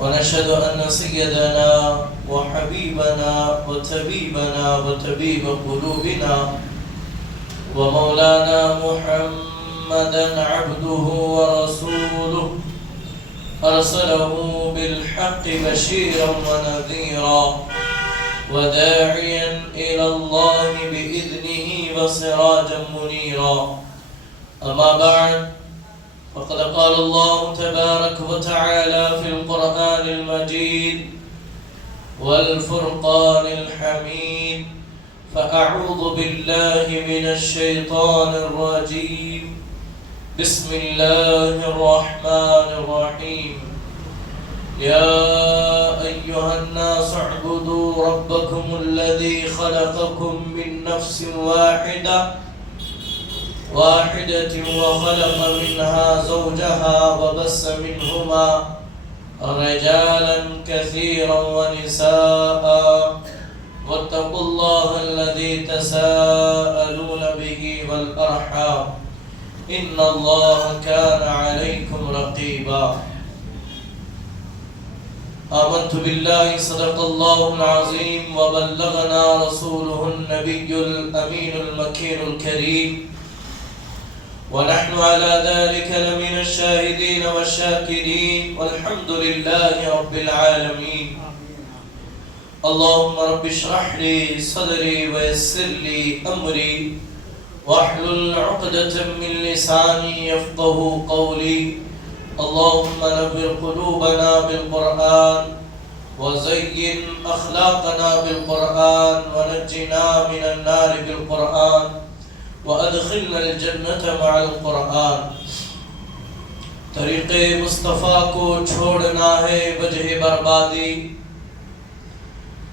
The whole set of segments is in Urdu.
ونشهد أن سيدنا وحبيبنا وطبيبنا وطبيب قلوبنا ومولانا محمدا عبده ورسوله أرسله بالحق بشيرا ونذيرا وداعيا إلى الله بإذنه وسراجا منيرا. أما بعد، فقد قال الله تبارك وتعالى في القرآن المجيد والفرقان الحميد: فأعوذ بالله من الشيطان الرجيم، بسم الله الرحمن الرحيم. يا أيها الناس اعبدوا ربكم الذي خلقكم من نفس واحدة وخلق منها زوجها وبث منهما رجالا كثيرا ونساء واتقوا الله الذي تساءلون به والأرحام إن الله كان عليكم رقيبا. آمنت بالله صدق الله العظيم وبلغنا رسوله النبي الأمين المكين الكريم، ونحن على ذلك لمن الشاهدين والشاكرين، والحمد لله رب العالمين. اللهم رب اشرح لي صدري ويسر لي أمري واحلل عقدة من لساني يفقه قولي. اللهم نور قلوبنا بالقرآن وزين أخلاقنا بالقرآن ونجنا من النار بالقرآن وادخلنا الجنة مع القرآن. طریق مصطفیٰ کو چھوڑنا ہے وجہ بربادی،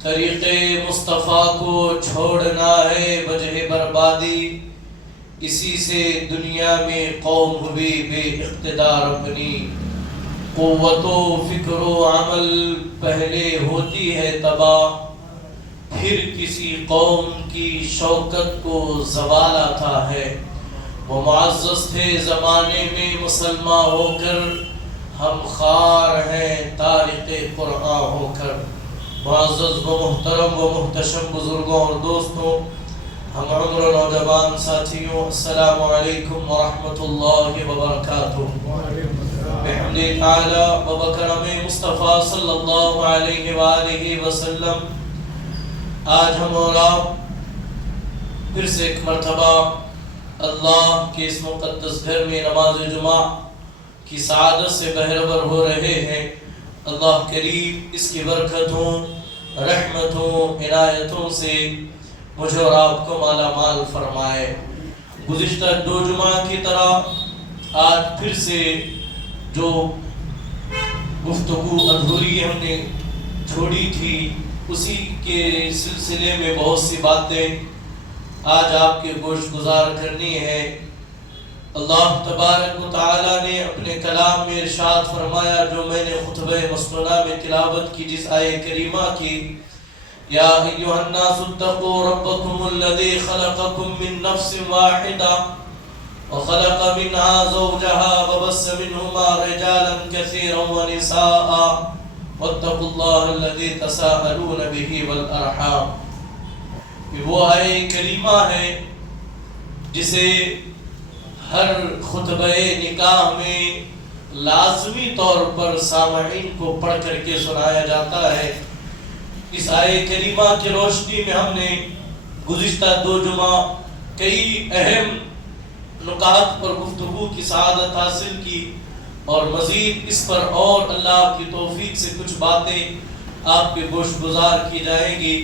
طریق مصطفیٰ کو چھوڑنا ہے وجہ بربادی. اسی سے دنیا میں قوم ہوئی بے اقتدار اپنی، قوت و فکر و عمل پہلے ہوتی ہے تباہ، پھر کسی قوم کی شوکت کو زوال آتا ہے. وہ معزز تھے زمانے میں مسلمان ہو کر، ہم خوار ہیں تارک قرآن ہو کر. معزز و محترم و محتشم بزرگوں اور دوستوں، ہم عمر نوجوان ساتھیوں، السلام علیکم ورحمۃ اللہ وبرکاتہ. بحمد تعالی و بکرم مصطفیٰ صلی اللہ علیہ وآلہ وسلم، آج ہم اور آپ پھر سے ایک مرتبہ اللہ کے اس مقدس گھر میں نماز جمعہ کی سعادت سے بہرور ہو رہے ہیں. اللہ کریم اس کی برکتوں، رحمتوں، عنایتوں سے مجھے اور آپ کو مالا مال فرمائے. گزشتہ دو جمعہ کی طرح آج پھر سے جو گفتگو ادھوری ہم نے چھوڑی تھی، اسی کے سلسلے میں بہت سی باتیں آج آپ کے گوش گزار کرنی ہے. اللہ تبارک و تعالی نے اپنے کلام میں ارشاد فرمایا، جو میں نے خطبہ مسنونہ میں تلاوت کی جس آیہ کریمہ کی: یا ایھا الناس اتقوا ربکم الذی خلقکم من نفس واحدہ وخلق منها زوجها وبث منهما رجالا كثيرا ونساء واتقوا الله الذي تساءلون به والارحام. یہ وہ آیہ کریمہ ہے جسے ہر خطبہ نکاح میں لازمی طور پر سامعین کو پڑھ کر کے سنایا جاتا ہے. اس آیہ کریمہ کی روشنی میں ہم نے گزشتہ دو جمعہ کئی اہم نکات پر گفتگو کی سعادت حاصل کی، اور مزید اس پر اور اللہ کی توفیق سے کچھ باتیں آپ کے گوش گزار کی جائیں گی.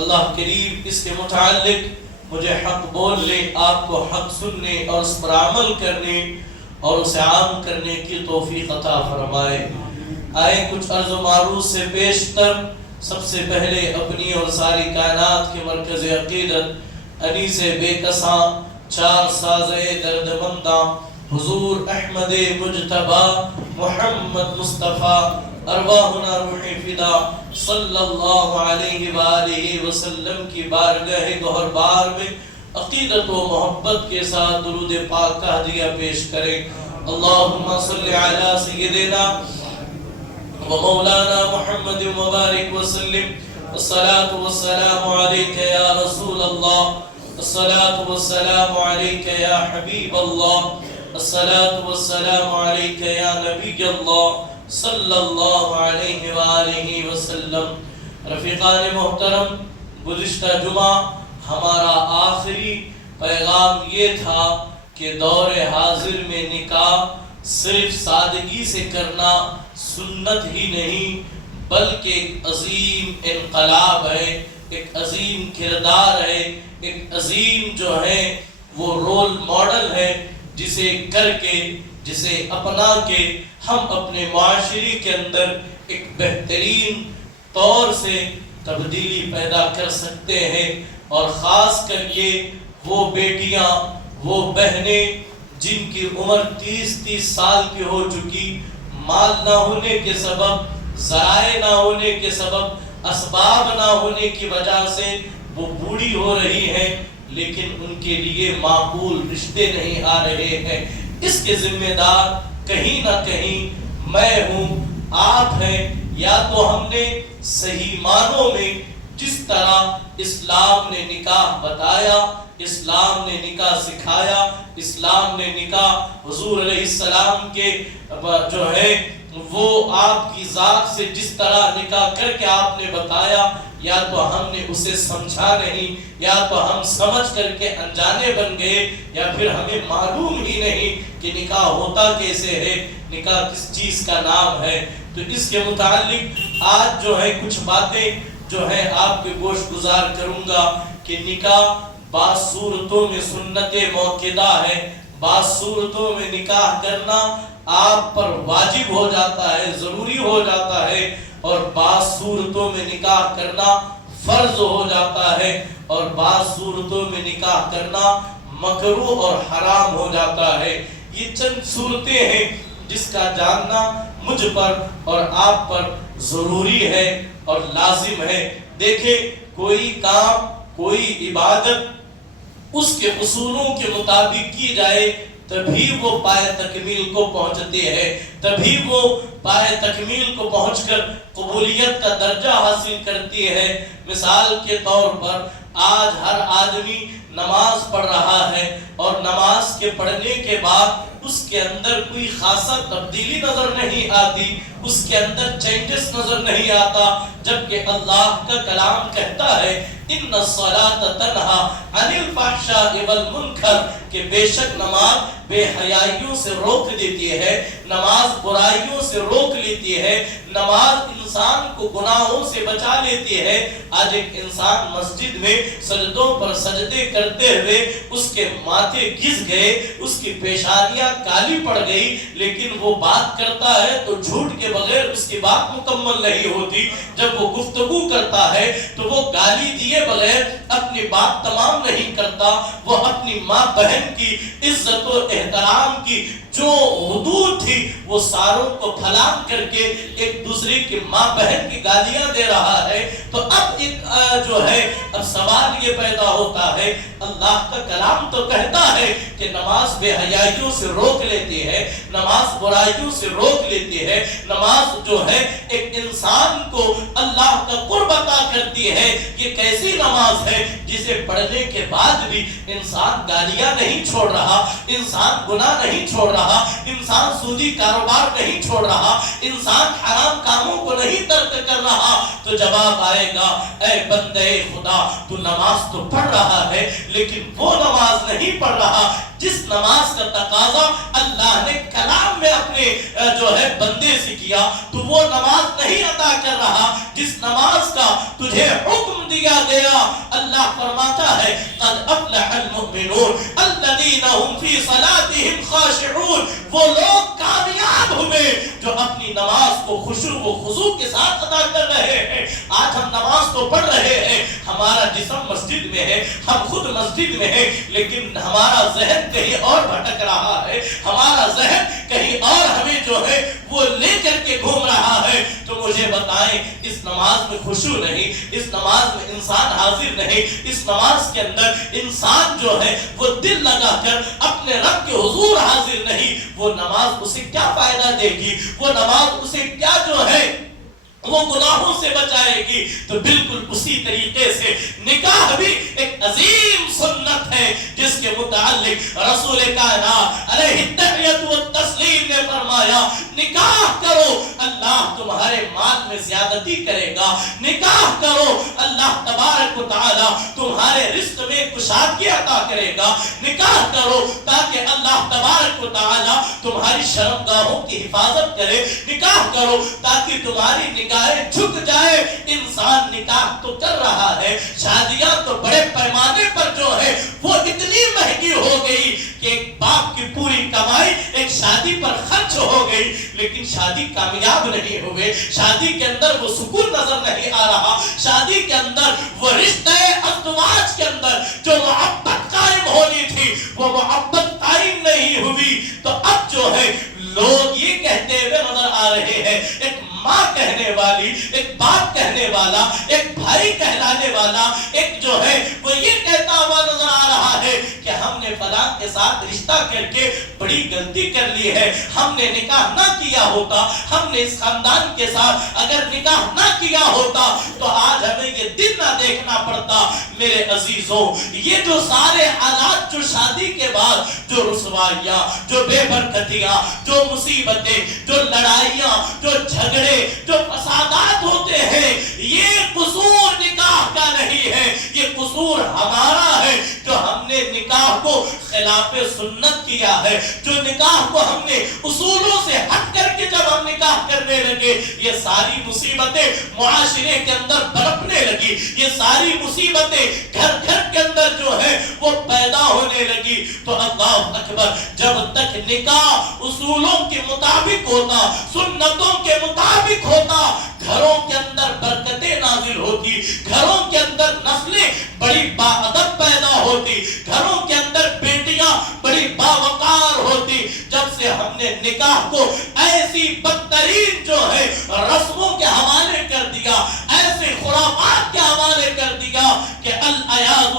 اللہ کریم اس کے متعلق مجھے حق بولنے، آپ کو حق سننے اور اس پر عمل کرنے اور اسے عام کرنے کی توفیق عطا فرمائے. آئے کچھ عرض و معروض سے پیشتر سب سے پہلے اپنی اور ساری کائنات کے مرکز عقیدت انیس بے کساں چار سازے درد منداں حضور احمد مجتبی محمد مصطفیٰ ارواحنا روح فدا صلی اللہ علیہ وآلہ وسلم کی بارگاہ گوہر بار میں عقیدت و محبت کے ساتھ درود پاک کا ہدیہ پیش کریں. اللهم صل على سيدنا ومولانا محمد وبارك وسلم. الصلاة والسلام عليك يا رسول الله، الصلاة والسلام عليك يا حبيب الله، الصلاة والسلام عليك يا نبي الله صلی اللہ علیہ وآلہ وسلم. رفیقان محترم، گزشتہ جمعہ ہمارا آخری پیغام یہ تھا کہ دور حاضر میں نکاح صرف سادگی سے کرنا سنت ہی نہیں بلکہ ایک عظیم انقلاب ہے، ایک عظیم کردار ہے، ایک عظیم جو ہے وہ رول ماڈل ہے جسے کر کے، جسے اپنا کے ہم اپنے معاشرے کے اندر ایک بہترین طور سے تبدیلی پیدا کر سکتے ہیں. اور خاص کر کے وہ بیٹیاں، وہ بہنیں جن کی عمر 30 سال کی ہو چکی، مال نہ ہونے کے سبب، ذرائع نہ ہونے کے سبب، اسباب نہ ہونے کی وجہ سے وہ بوڑھی ہو رہی ہیں لیکن ان کے لیے معقول رشتے نہیں آ رہے ہیں. اس کے ذمہ دار کہیں نہ کہیں میں ہوں، آپ ہیں. یا تو ہم نے صحیح معنوں میں جس طرح اسلام نے نکاح بتایا، اسلام نے نکاح سکھایا، اسلام نے نکاح حضور علیہ السلام کے جو ہے وہ آپ کی ذات سے جس طرح نکاح کر کے آپ نے بتایا، یا تو ہم نے اسے سمجھا نہیں، یا تو ہم سمجھ کر کے انجانے بن گئے، یا پھر ہمیں معلوم ہی نہیں کہ نکاح ہوتا کیسے ہے، نکاح کس چیز کا نام ہے. تو اس کے متعلق آج جو ہے کچھ باتیں جو ہے آپ کے گوش گزار کروں گا کہ نکاح بعض صورتوں میں سنت موقدہ ہے، بعض صورتوں میں نکاح کرنا آپ پر واجب ہو جاتا ہے، ضروری ہو جاتا ہے، اور بعض صورتوں میں نکاح کرنا فرض ہو جاتا ہے، اور بعض صورتوں میں نکاح کرنا مکروہ اور حرام ہو جاتا ہے. یہ چند صورتیں ہیں جس کا جاننا مجھ پر اور آپ پر ضروری ہے اور لازم ہے. دیکھیں، کوئی کام، کوئی عبادت اس کے اصولوں کے مطابق کی جائے تبھی وہ پائے تکمیل کو پہنچتے ہیں، تبھی وہ پائے تکمیل کو پہنچ کر قبولیت کا درجہ حاصل کرتی ہے. مثال کے طور پر آج ہر آدمی نماز پڑھ رہا ہے اور نماز کے پڑھنے کے بعد اس کے اندر کوئی خاصا تبدیلی نظر نہیں آتی، اس کے اندر چینجز نظر نہیں آتا، جبکہ اللہ کا کلام کہتا ہے ان الصلاۃ تنہی عن الفحشاء والمنکر کہ بے شک نماز بے حیائیوں سے روک دیتی ہے، نماز برائیوں سے روک لیتی ہے، نماز انسان کو گناہوں سے بچا لیتی ہے. آج ایک انسان مسجد میں سجدوں پر سجدے کرتے ہوئے اس کے ماتھے گھس گئے، اس کی پیشانیاں کالی پڑ گئی، لیکن وہ بات کرتا ہے تو جھوٹ کے بغیر اس کی بات مکمل نہیں ہوتی. جب وہ گفتگو کرتا ہے تو وہ گالی دیے بغیر اپنی بات تمام نہیں کرتا. وہ اپنی ماں بہن کی عزت و احترام کی جو حدود تھی وہ ساروں کو پھلانگ کر کے ایک دوسرے کی ماں بہن کی گالیاں دے رہا ہے. تو اب ایک جو ہے اب سوال یہ پیدا ہوتا ہے، اللہ کا کلام تو کہتا ہے کہ نماز بے حیائیوں سے روک لیتی ہے، نماز برائیوں سے روک لیتی ہے، نماز جو ہے ایک انسان کو اللہ کا قرب عطا کرتی ہے. یہ کیسی نماز ہے جسے پڑھنے کے بعد بھی انسان گالیاں نہیں چھوڑ رہا، انسان گناہ نہیں چھوڑ رہا، انسان سودی کاروبار نہیں چھوڑ رہا، انسان حرام کاموں کو نہیں ترک کر رہا. تو جواب آئے گا، اے بندے خدا تو نماز تو پڑھ رہا ہے لیکن وہ نماز نہیں پڑھ رہا جس نماز کا تقاضا اللہ نے کلام میں اپنے جو ہے بندے سے کیا. تو وہ نماز نہیں ادا کر رہا جس نماز کا تجھے حکم دیا گیا. اللہ فرماتا ہے قد افلح المؤمنون الذين هم في صلاتهم خاشعون. وہ لوگ کامیاب ہوئے جو اپنی نماز کو خشوع و خضوع کے ساتھ ادا کر رہے ہیں. آج ہم نماز تو پڑھ رہے ہیں، ہمارا جسم مسجد میں ہے، ہم خود مسجد میں ہیں، لیکن ہمارا ذہن کہیں اور بھٹک رہا ہے، ہمارا ذہن کہیں اور ہمیں جو ہے وہ لے کر کے گھوم رہا ہے. ہے تو مجھے بتائیں اس نماز میں خشوع نہیں، اس نماز میں انسان حاضر نہیں، اس نماز کے اندر انسان جو ہے وہ دل لگا کر اپنے رب کے حضور حاضر نہیں، وہ نماز اسے کیا فائدہ دے گی؟ وہ نماز اسے کیا جو ہے وہ گناہوں سے بچائے گی؟ تو بالکل اسی طریقے سے نکاح بھی ایک عظیم سنت ہے جس کے متعلق رسول کائنات علیہ التحیۃ والتسلیم نے فرمایا نکاح کرو اللہ تمہارے مال میں زیادتی کرے گا، نکاح کرو اللہ تبارک و تعالی تمہارے رزق میں کشادگی عطا کرے گا، نکاح کرو تاکہ اللہ تبارک و تعالی تمہاری شرمگاہوں کی حفاظت کرے، نکاح کرو تاکہ تمہاری نکاح جھک جائے۔ انسان نکاح تو کر رہا ہے، شادیاں تو بڑے پیمانے پر جو ہے وہ اتنی مہنگی ہو گئی کہ ایک باپ کی پوری کمائی ایک شادی پر خرچ ہو گئی، لیکن شادی کامیاب نہیں ہوئے، شادی کے اندر وہ سکون نظر نہیں آ رہا، شادی کے اندر وہ رشتہ ازدواج کے اندر جو محبت قائم ہونی تھی وہ محبت قائم نہیں ہوئی۔ تو اب جو ہے لوگ یہ کہتے ہوئے نظر آ رہے ہیں، ایک ماں کہنے والی، ایک باپ کہنے والا، ایک بھائی کہلانے والا، ایک جو ہے وہ یہ کہتا ہوا نظر آ رہا ہے کہ ہم نے فلاں کے ساتھ رشتہ کر کے بڑی غلطی کر لی ہے، ہم نے نکاح نہ کیا ہوتا، ہم نے اس خاندان کے ساتھ اگر نکاح نہ کیا ہوتا تو آج ہمیں یہ دن نہ دیکھنا پڑتا۔ میرے عزیزوں، یہ جو سارے حالات جو شادی کے بعد جو رسوائیاں، جو بے برکتیاں، جو مصیبتیں، جو لڑائیاں، جو جھگڑے، جو فسادات ہوتے ہیں، یہ قصور نکاح کا نہیں ہے، یہ قصور ہمارا ہے جو ہم نے نکاح کو خلاف سنت کیا ہے، جو نکاح کو ہم نے اصولوں سے ہٹ کر کے جب ہم نکاح کرنے لگے یہ ساری مصیبتیں معاشرے کے اندر برپنے لگی، یہ ساری مصیبتیں گھر گھر کے اندر جو ہے وہ پیدا ہونے لگی۔ تو اللہ اکبر، جب تک نکاح اصولوں کے مطابق ہوتا، سنتوں کے مطابق ہوتا، گھروں کے اندر برکتیں نازل ہوتی، گھروں کے اندر نسلیں بڑی باادب پیدا ہوتی، گھروں کے اندر بیٹیاں بڑی باوقار ہوتی۔ جب سے ہم نے نکاح کو ایسی بدترین جو ہے رسموں کے حوالے کر دیا، ایسے خرافات کے حوالے کر دیا کہ العیاذ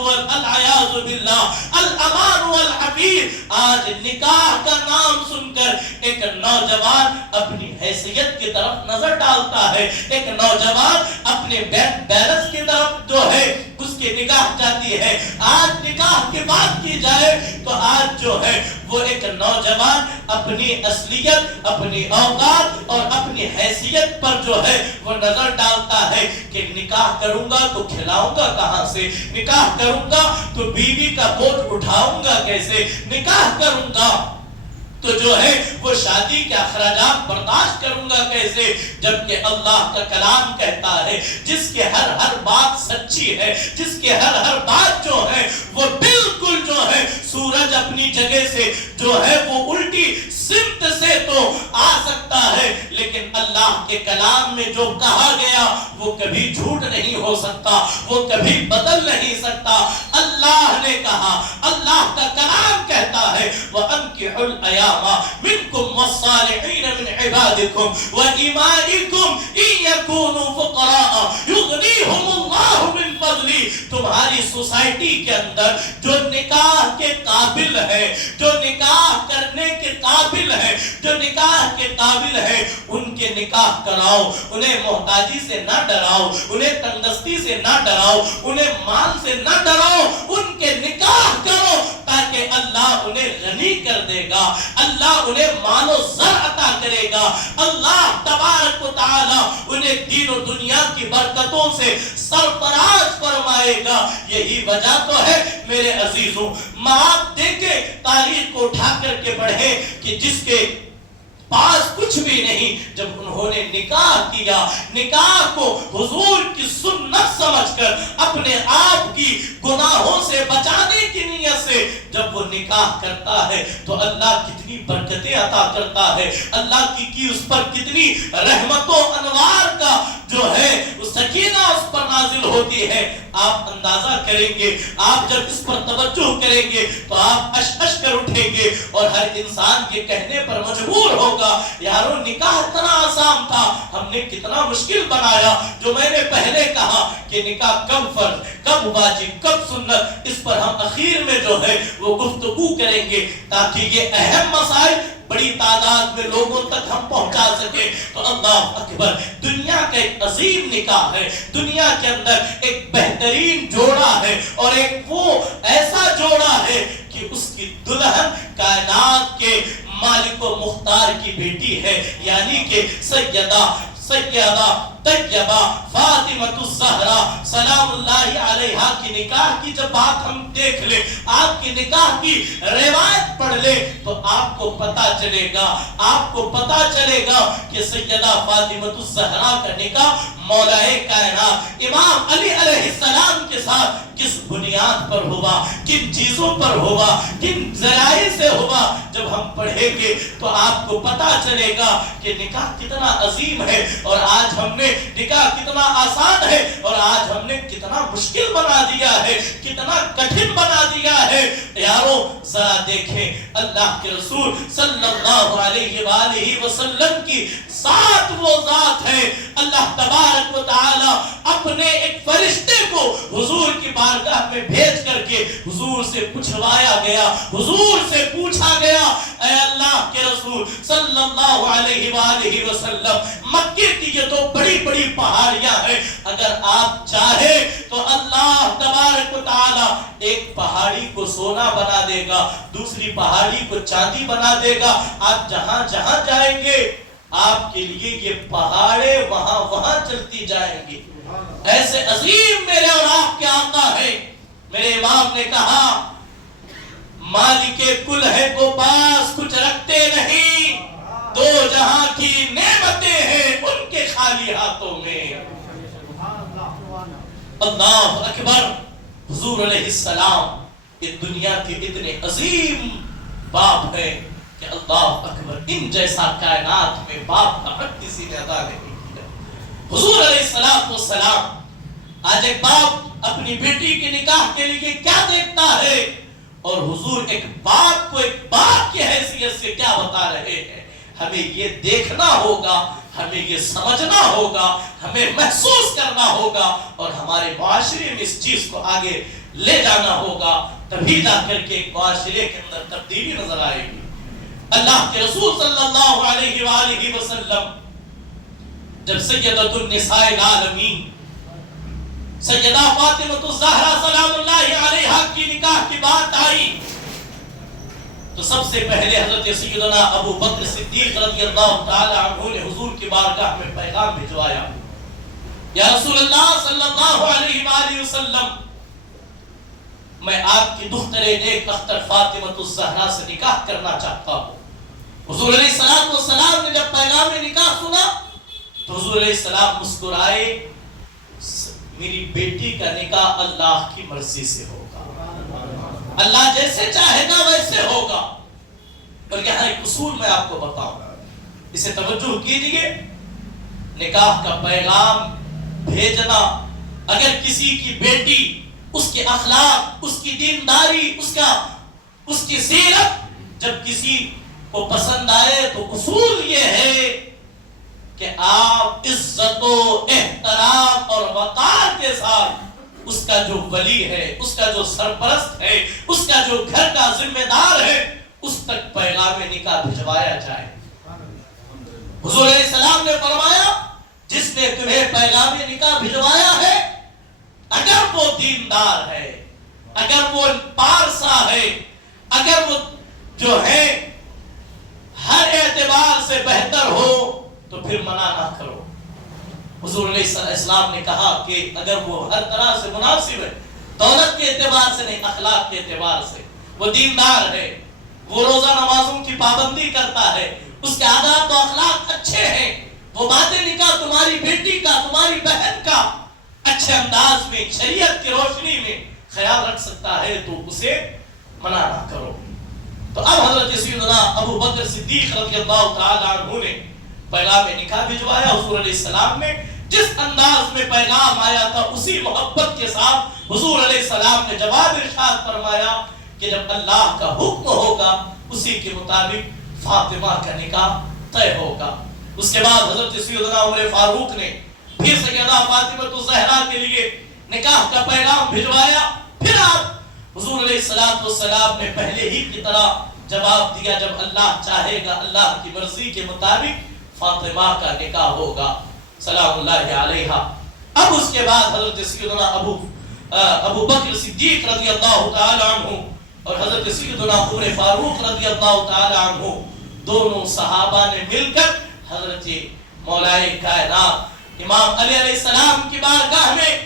باللہ الامان والعبیر، آج نکاح کا نام سن کر ایک نوجوان اپنی حیثیت کی طرف نظر ڈالتا ہے، ایک نوجوان اپنے بیلنس کی طرف جو ہے اس کی نگاہ جاتی ہے۔ آج نکاح کی بات کی جائے تو آج جو ہے وہ ایک نوجوان اپنی اصلیت، اپنی اوقات اور اپنی حیثیت پر جو ہے وہ نظر ڈالتا ہے کہ نکاح کروں گا تو کھلاؤں گا کہاں سے، نکاح کروں گا تو بیوی کا بوجھ اٹھاؤں گا کیسے، نکاح کروں گا تو جو ہے وہ شادی کے اخراجات برداشت کروں گا کیسے، جبکہ اللہ کا کلام کہتا ہے جس کے ہر بات سچی ہے، جس کے ہر بات جو ہے وہ بالکل جو ہے سورج اپنی جگہ سے جو ہے وہ الٹی سمت سے تو آ سکتا ہے، لیکن اللہ کے کلام میں جو کہا گیا وہ کبھی جھوٹ نہیں ہو سکتا، وہ کبھی بدل نہیں سکتا۔ اللہ نے کہا، اللہ کا کلام کہتا ہے وَأَنكِحُوا الْأَيَامَ مِنكُمْ وَالصَّالِحِينَ مِنْ عِبَادِكُمْ وَإِمَائِكُمْ إِن يَكُونُوا فُقَرَاءَ يُغْنِيهُمُ اللَّهُ مِنْ فَضْلِهِ۔ تمہاری سوسائٹی کے اندر جو نکاح کے قابل ہے، جو نکاح کرنے کے قابل ہے، جو نکاح کے قابل ہے، ان کے نکاح کراؤ، انہیں محتاجی سے نہ ڈراؤ، انہیں تنگدستی سے نہ ڈراؤ، انہیں مال سے نہ ڈراؤ، ان کے نکاح کرو تاکہ اللہ انہیں غنی کر دے گا، اللہ انہیں مال و زر عطا کرے گا، اللہ تبارک و تعالی انہیں دین و دنیا کی برکتوں سے سرفراز فرمائے گا۔ یہی وجہ تو ہے میرے عزیزوں، آپ دیکھیں تاریخ کو اٹھا کر کے پڑھیں کہ جس کے پاس کچھ بھی نہیں، جب انہوں نے نکاح کیا، نکاح کو حضور کی سنت سمجھ کر اپنے آپ کی گناہوں سے بچانے کی نیت سے جب وہ نکاح کرتا ہے تو اللہ کتنی برکتیں عطا کرتا ہے، اللہ کی اس پر کتنی رحمت و انوار کا جو ہے وہ سکینہ اس پر نازل ہوتی ہے. آپ اندازہ کریں گے, آپ جب اس پر توجہ کریں گے تو آپ اش اش کر اٹھیں گے اور ہر انسان کے کہنے پر مجبور ہوگا, یارو نکاح اتنا آسان تھا, ہم نے کتنا مشکل بنایا. جو میں نے پہلے کہا کہ نکاح کب فرض, کب واجب, کب سنت, اس پر ہم اخیر میں جو ہے وہ گفتگو کریں گے تاکہ یہ اہم مسائل بڑی تعداد میں لوگوں تک ہم پہنچا سکے. تو اللہ اکبر, دنیا کا ایک عظیم نکاح ہے, دنیا کے اندر ایک بہترین جوڑا ہے, اور ایک وہ ایسا جوڑا ہے کہ اس کی دلہن کائنات کے مالک و مختار کی بیٹی ہے, یعنی کہ سیدہ طیبہ فاطمہ الزہرا سلام اللہ علیہا کی نکاح کی جب بات ہم دیکھ لیں, آپ کی نکاح کی روایت پڑھ لیں تو آپ کو پتا چلے گا کہ سیدہ فاطمہ الزہرا کا نکاح مولائے کائنات امام علی علیہ السلام کے ساتھ کس بنیاد پر ہوا, کن چیزوں پر ہوا, کن ذرائع سے ہوا. جب ہم پڑھیں گے تو آپ کو پتا چلے گا کہ نکاح کتنا عظیم ہے, اور آج ہم نے نکاح کتنا آسان ہے, اور آج ہم نے کتنا مشکل بنا دیا ہے, کتنا کٹھن بنا دیا ہے. یارو ذرا دیکھیں, اللہ کے رسول صلی اللہ علیہ وآلہ وسلم کی ذات وہ ذات ہے. اللہ تبارک و تعالی اپنے ایک فرشتے کو حضور کی بارگاہ میں بھیج کر کے حضور سے پوچھوایا گیا, حضور سے پوچھا گیا, اے اللہ کے رسول صلی اللہ علیہ وآلہ وسلم, مکے کی یہ تو بڑی بڑی پہاڑیاں ہیں, اگر آپ چاہے تو اللہ تبارک و تعالی ایک پہاڑی کو سونا بنا دے گا, دوسری پہاڑی کو چاندی بنا دے گا. آپ جہاں جہاں جائیں گے آپ کے لیے یہ پہاڑیں وہاں وہاں چلتی جائیں گی. ایسے عظیم میرے اور آپ کے آقا ہے. میرے امام نے کہا, مالک کل ہے کو پاس کچھ رکھتے نہیں, دو جہاں کی نعمتیں ہیں ان کے خالی ہاتھوں میں. اللہ اکبر. حضور علیہ السلام یہ دنیا کے اتنے عظیم باپ ہیں کہ اللہ اکبر, ان جیسا کائنات میں باپ کا حق کسی نے ادا نہیں کیا. حضور علیہ السلام, آج ایک باپ اپنی بیٹی کے نکاح کے لیے کیا دیکھتا ہے, اور حضور ایک باپ کو ایک باپ کی حیثیت سے کیا بتا رہے ہیں. ہمیں یہ دیکھنا ہوگا, ہمیں یہ سمجھنا ہوگا, ہمیں محسوس کرنا ہوگا, اور ہمارے معاشرے میں اس چیز کو آگے لے جانا ہوگا, تبھی جا کر کے ایک معاشرے کے اندر تبدیلی نظر آئے گی. اللہ کے رسول صلی اللہ علیہ وآلہ وسلم جب سیدۃ النساء العالمین سیدہ فاطمہ الزہرا سلام اللہ علیہا کی نکاح کی بات آئی تو سب سے پہلے حضرت سیدنا ابو بکر صدیق رضی اللہ تعالی عنہ نے حضور کی بارگاہ میں پیغام بھجوایا, یا رسول اللہ صلی اللہ علیہ وآلہ وسلم, میں آپ کی دختر نیک اختر فاطمہ الزہرا سے نکاح کرنا چاہتا ہوں. حضور علیہ السلام نے جب پیغام نکاح سنا تو حضور علیہ السلام مسکرائے, میری بیٹی کا نکاح اللہ کی مرضی سے ہوگا, اللہ جیسے چاہے گا ویسے ہوگا. اور یہاں ایک اصول میں آپ کو بتاؤں, اسے توجہ کیجئے. نکاح کا پیغام بھیجنا, اگر کسی کی بیٹی, اس کے اخلاق, اس کی دینداری, اس کی سیرت جب کسی کو پسند آئے تو اصول یہ ہے کہ آپ عزت و احترام اور وقار کے ساتھ اس کا جو ولی ہے, اس کا جو سرپرست ہے, اس کا جو گھر کا ذمہ دار ہے, اس تک پیغام نکاح بھجوایا جائے. حضور علیہ السلام نے فرمایا, جس نے تمہیں پیغام نکاح بھجوایا ہے, اگر وہ دیندار ہے, اگر وہ پارسا ہے, اگر وہ جو ہے ہر اعتبار سے بہتر ہو تو پھر منع نہ کرو. حضور علیہ السلام نے کہا کہ اگر وہ ہر طرح سے مناسب ہے, دولت کے اعتبار سے نہیں, اخلاق کے اعتبار سے, وہ دیندار ہے, وہ روزہ نمازوں کی پابندی کرتا ہے, اس کے عادات و اخلاق اچھے ہیں, وہ بات نکاح تمہاری بیٹی کا, تمہاری بہن کا اچھے انداز میں شریعت کی روشنی میں خیال رکھ سکتا ہے تو اسے منع نہ کرو. تو اب حضرت سیدنا ابو بکر صدیق رضی اللہ تعالی عنہ نے پیغام نکاح بھجوایا حضور علیہ السلام نے. جس انداز میں پیغام آیا تھا اسی محبت کے ساتھ حضور علیہ السلام نے جواب ارشاد فرمایا کہ جب اللہ کا حکم ہوگا اسی کے مطابق فاطمہ کا نکاح طے ہوگا۔ اس کے بعد حضرت سیدنا عمر فاروق نے پھر سیدہ فاطمہ الزہرا کے لیے نکاح کا پیغام بھجوایا۔ پھر آپ حضور علیہ السلام نے پہلے ہی کی طرح جواب دیا، جب اللہ چاہے گا، اللہ کی مرضی کے مطابق فاطمہ کا نکاح ہوگا سلام اللہ علیہا۔ اب اس کے بعد حضرت سیدنا ابو بکر صدیق رضی اللہ تعالی عنہ اور حضرت سیدنا عمر فاروق رضی اللہ تعالی عنہ دونوں صحابہ نے مل کر حضرت مولا کائنات امام علی علیہ السلام کی بارگاہ میں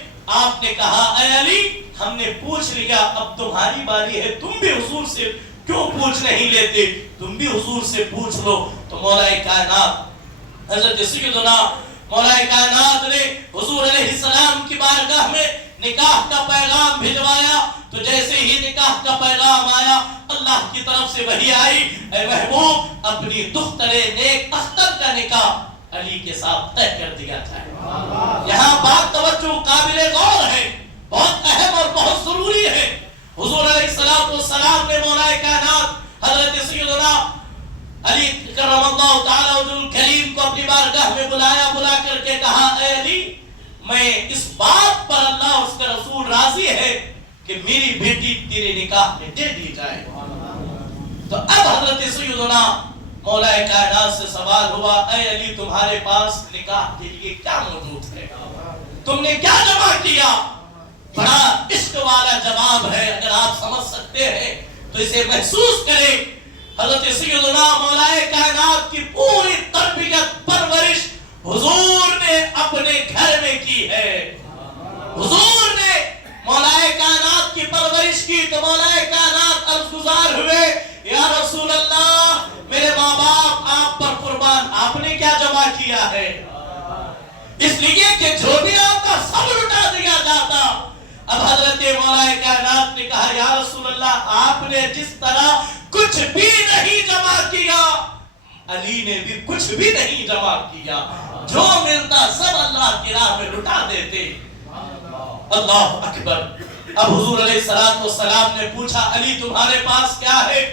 آپ نے کہا، اے علی ہم نے پوچھ لیا، اب تمہاری باری ہے، تم بھی حضور سے کیوں پوچھ نہیں لیتے، تم بھی حضور سے پوچھ لو۔ تو مولا کائنات حضرت سیدنا مولا کائنات نے حضور علیہ السلام کی بارگاہ میں نکاح کا پیغام بھجوایا۔ تو جیسے ہی نکاح کا پیغام آیا، اللہ کی طرف سے وحی آئی، اے محبوب اپنی دختر نیک اختر کا نکاح علی کے ساتھ طے کر دیا جائے۔ یہاں بات توجہ قابل غور ہے، بہت اہم اور بہت ضروری ہے۔ حضور علیہ السلام نے مولا کائنات حضرت سیدنا علی کرم اللہ تعالی وجہ الکریم کو اپنی بارگاہ میں بلایا، بلا کر کے کہا، اے علی میں اس بات پر اللہ اور اس کا رسول راضی ہے کہ میری بیٹی تیرے نکاح میں دے دی جائے۔ تو اب حضرت سیدنا مولا کائنات سے سوال ہوا، اے علی تمہارے پاس نکاح کے لیے کیا موجود ہے، تم نے کیا جمع کیا؟ بڑا عشق والا جواب ہے، اگر آپ سمجھ سکتے ہیں تو اسے محسوس کریں۔ حضرت سیدنا مولا کائنات کی پوری تربیت پرورش حضور نے اپنے گھر میں کی ہے۔ حضور نے مولا کائنات کی پرورش کی تو مولا کائنات عرض گزار ہوئے، یا رسول اللہ میرے ماں باپ آپ پر قربان، آپ نے کیا جمع کیا ہے؟ اس لیے کہ جو بھی آتا سب لٹا دیا جاتا۔ اب حضرت مولا کائنات نے کہا، یا رسول اللہ آپ نے جس طرح کچھ بھی نہیں جمع کیا، علی نے بھی کچھ بھی نہیں جمع کیا، جو ملتا سب اللہ کی راہ میں لٹا دیتے۔ اللہ اکبر۔ اب حضور علیہ السلام نے پوچھا، علی تمہارے پاس کیا ہے؟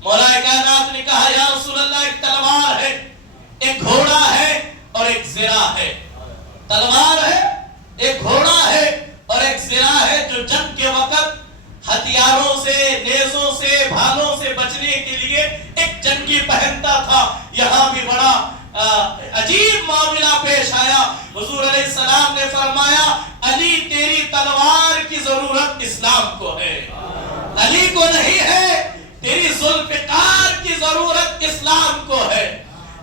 مولا کائنات نے کہا، یا رسول اللہ ایک تلوار ہے، ایک گھوڑا ہے اور ایک زرہ ہے۔ تلوار ہے، ایک گھوڑا ہے اور ایک زرہ ہے، جو جنگ کے وقت ہتھیاروں سے، نیزوں سے، بھالوں سے بچنے کے لیے ایک جنگی پہنتا تھا۔ یہاں بھی بڑا عجیب معاملہ پیش آیا۔ حضور علیہ السلام نے فرمایا، علی تیری تلوار کی ضرورت اسلام کو ہے، علی کو نہیں ہے، تیری ذوالفقار کی ضرورت اسلام کو ہے۔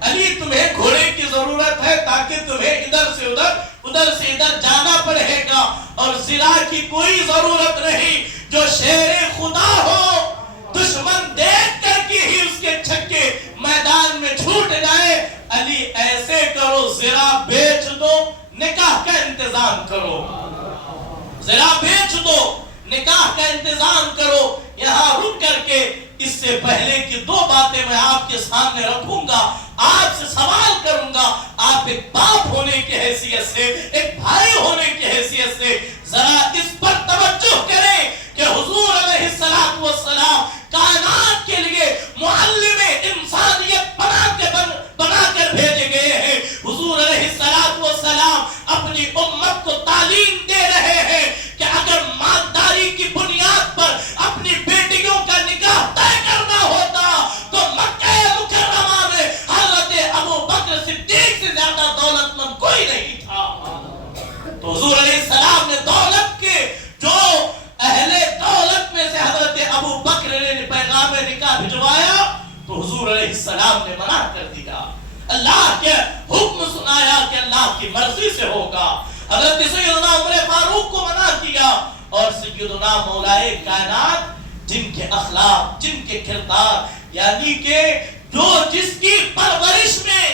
علی تمہیں گھوڑے کی ضرورت ہے تاکہ تمہیں ادھر سے ادھر جانا پڑے گا، اور زرہ کی کوئی ضرورت نہیں، جو شیر خدا ہو دشمن دیکھ کر کے ہی اس کے چھکے میدان میں چھوٹ جائے۔ علی ایسے کرو، زرہ بیچ دو، نکاح کا انتظام کرو، زرہ بیچ دو، نکاح کا انتظام کرو۔ یہاں رک کر کے اس سے پہلے کی دو باتیں میں آپ کے سامنے رکھوں گا، آپ سے سوال کروں گا، آپ ایک باپ ہونے کی حیثیت سے، ایک بھائی ہونے کی حیثیت سے ذرا اس پر توجہ کریں کہ حضور علیہ السلام کائنات کے لیے معلم انسانیت بنا کر بھیجے گئے ہیں۔ حضور علیہ السلام اپنی امت کو تعلیم دے رہے ہیں کہ اگر مالداری کی بنیاد پر اپنی بیٹیوں کا نکاح طے کرنا ہوتا تو مکہ مکرمہ میں حضرت ابو بکر صدیق سے زیادہ دولت مند کوئی نہیں تھا۔ تو حضور علیہ السلام نے دولت کے جو اہل دولت میں سے حضرت ابو بکر نے پیغام نکاح بھجوایا تو حضور علیہ السلام نے منع کر دیا، اللہ کے حکم سنایا کہ اللہ کی مرضی سے ہوگا۔ حضرت سیدنا عمر فاروق کو منع کیا، اور سیدنا مولا کائنات جن کے اخلاق، جن کے کردار، یعنی کہ جو جس کی پرورش میں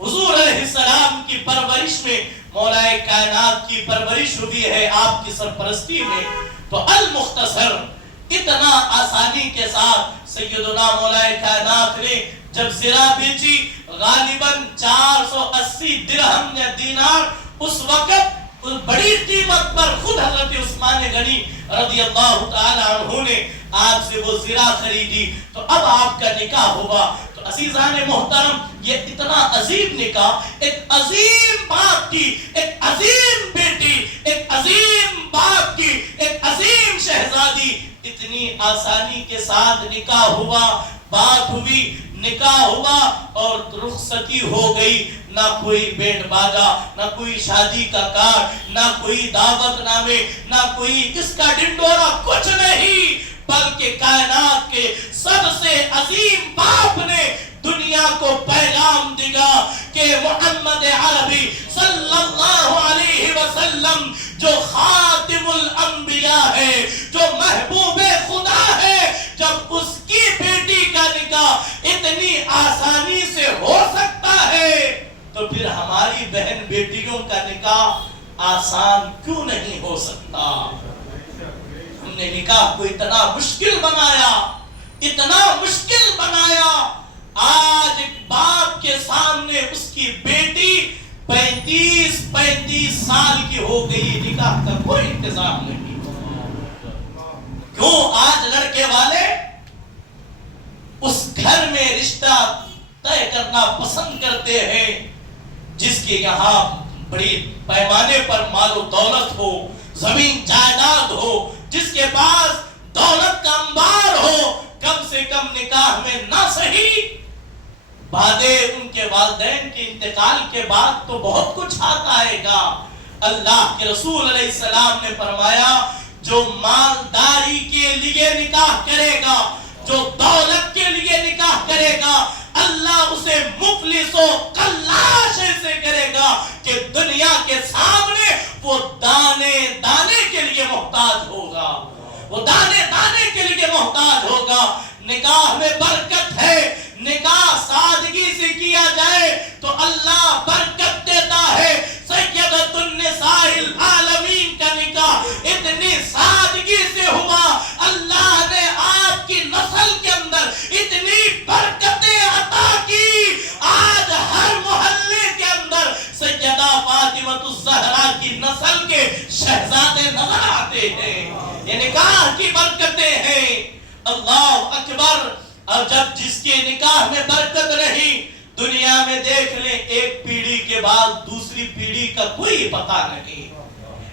حضور علیہ السلام کی پرورش میں مولا کائنات کی پرورش ہوئی ہے، آپ کی سرپرستی میں، تو المختصر اتنا آسانی کے ساتھ سیدنا مولا کائنات نے جب زرہ بیچی، غالباً 480 درہم یا دینار اس وقت اس بڑی قیمت پر خود حضرت عثمان غنی رضی اللہ تعالی عنہ نے آپ سے وہ زرہ خریدی، تو اب آپ کا نکاح ہوا۔ تو عزیزان محترم، یہ اتنا عظیم نکاح، ایک عظیم باپ کی ایک عظیم بیٹی، ایک عظیم باپ کی ایک عظیم شہزادی، اتنی آسانی کے ساتھ نکاح ہوا، بات ہوئی، نکاح ہوا اور رخصتی ہو گئی۔ نہ کوئی بینڈ باجا، نہ کوئی شادی کا کارڈ، نہ کوئی دعوت نامے، نہ کوئی اس کا ڈنڈورا، کچھ نہیں، بلکہ کائنات کے سب سے عظیم باپ نے دنیا کو پیغام دیا کہ محمد عربی صلی اللہ علیہ وسلم جو خاتم الانبیاء ہے، جو محبوب خدا ہے، جب اس کی بیٹی کا نکاح اتنی آسانی سے ہو سکتا ہے تو پھر ہماری بہن بیٹیوں کا نکاح آسان کیوں نہیں ہو سکتا؟ ہم نے نکاح کو اتنا مشکل بنایا، اتنا مشکل بنایا۔ آج ایک باپ کے سامنے اس کی بیٹی 35 سال کی ہو گئی، نکاح کا کوئی انتظام نہیں۔ کیوں؟ آج لڑکے والے اس گھر میں رشتہ طے کرنا پسند کرتے ہیں جس کے یہاں بڑی پیمانے پر مال و دولت ہو، زمین جائیداد ہو، جس کے پاس دولت کا انبار ہو، کم سے کم نکاح میں نہ صحیح بعد ان کے والدین کے انتقال کے بعد تو بہت کچھ آتا ہے گا۔ اللہ کے رسول علیہ السلام نے فرمایا جو مالداری کے لیے نکاح کرے گا، جو دولت کے لیے نکاح کرے گا، اللہ اسے مفلس و قلاش ایسے کرے گا کہ دنیا کے سامنے وہ دانے دانے کے لیے محتاج ہوگا، وہ دانے دانے کے لیے محتاج ہوگا۔ نکاح میں برکت ہے، نکاح سادگی سے کیا جائے تو اللہ برکت دیتا ہے۔ سیدۃ النساء العالمین کا نکاح اتنی سادگی سے ہوا، اللہ نے آپ کی نسل کے اندر اتنی برکتیں عطا کی، آج ہر محلے کے اندر سیدہ فاطمہ الزہرا کی نسل کے شہزادے نظر آتے ہیں۔ یہ نکاح کی برکتیں ہیں، اللہ اکبر۔ اور جب جس کے نکاح میں برکت رہی، دنیا میں دیکھ لیں ایک پیڑھی کے بعد دوسری پیڑھی کا کوئی پتہ نہیں،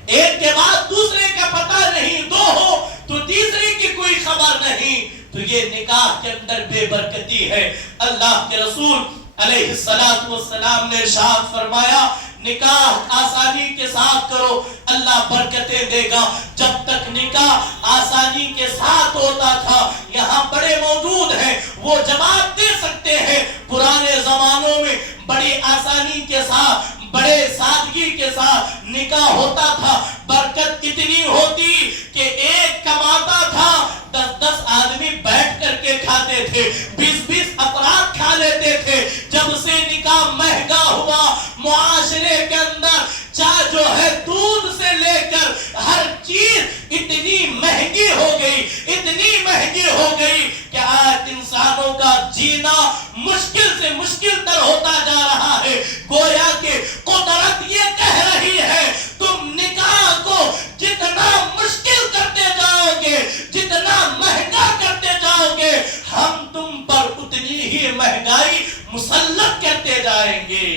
ایک کے بعد دوسرے کا پتہ نہیں، دو ہو تو تیسرے کی کوئی خبر نہیں، تو یہ نکاح کے اندر بے برکتی ہے۔ اللہ کے رسول علیہ السلام نے ارشاد فرمایا نکاح آسانی کے ساتھ کرو، اللہ برکتیں دے گا۔ جب تک نکاح آسانی کے ساتھ ہوتا تھا، یہاں بڑے موجود ہیں، وہ جواب دے سکتے ہیں، پرانے زمانوں میں بڑی آسانی کے ساتھ، بڑے سادگی کے ساتھ نکاح ہوتا تھا، برکت اتنی ہوتی کہ ایک کماتا تھا، 10 آدمی بیٹھ کر کے کھاتے تھے، 20 افراد کھا لیتے تھے۔ جب سے نکاح مہنگا ہوا، معاشرے کے اندر چاہ جو ہے دودھ سے لے کر ہر چیز اتنی مہنگی ہو گئی، اتنی مہنگی ہو گئی کہ آج انسانوں کا جینا مشکل سے مشکل تر ہوتا جا رہا ہے۔ گویا کہ قدرت یہ کہہ رہی ہے تم نکاح کو جتنا مشکل کرتے جاؤ گے، جتنا مہنگا کرتے جاؤ گے، ہم تم پر اتنی ہی مہنگائی مسلط کرتے جائیں گے،